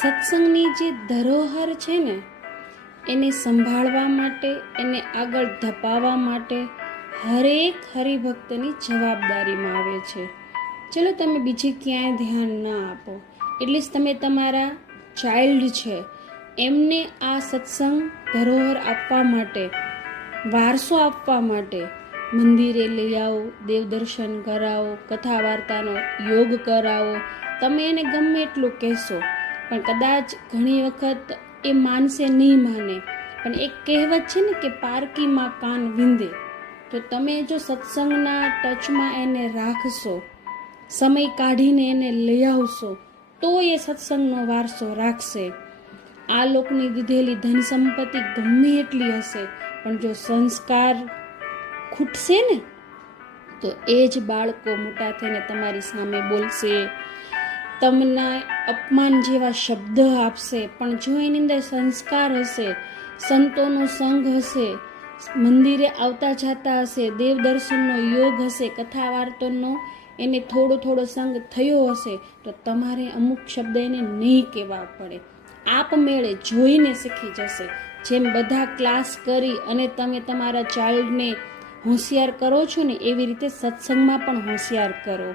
સત્સંગની જે ધરોહર છે ને, એને સંભાળવા માટે, એને આગળ ધપાવવા માટે હરેક હરિભક્તની જવાબદારીમાં આવે છે. ચલો તમે બીજી ક્યાંય ધ્યાન ના આપો, એટલે જ તમે તમારા ચાઇલ્ડ છે એમને આ સત્સંગ ધરોહર આપવા માટે, વારસો આપવા માટે મંદિરે લઈ આવો, દેવદર્શન કરાવો, કથા વાર્તાનો યોગ કરાવો. તમે એને ગમે એટલું કહેશો પણ કદાચ ઘણી વખત એ માનશે નહીં માને. પણ એક કહેવત છે ને કે પારકીમાં કાન વિંધે. તો તમે જો સત્સંગના ટચમાં એને રાખશો, સમય કાઢીને એને લઈ આવશો, તો એ સત્સંગનો વારસો રાખશે. આ લોકોની દીધેલી ધન સંપત્તિ ગમે એટલી હશે, પણ જો સંસ્કાર ખૂટશે ને તો એ જ બાળકો મોટા થઈને તમારી સામે બોલશે, તમને અપમાન જેવા શબ્દ આપશે. પણ જો એની અંદર સંસ્કાર હશે, સંતોનો સંગ હશે, મંદિરે આવતા જતા હશે, દેવદર્શનનો યોગ હશે, કથા વાર્તાનો એને થોડો સંગ થયો હશે, તો તમારે અમુક શબ્દ એને નહીં કહેવા પડે, આપમેળે જોઈને શીખી જશે. જેમ બધા ક્લાસ કરી અને તમે તમારા ચાઇલ્ડને હોશિયાર કરો છો ને, એવી રીતે સત્સંગમાં પણ હોશિયાર કરો.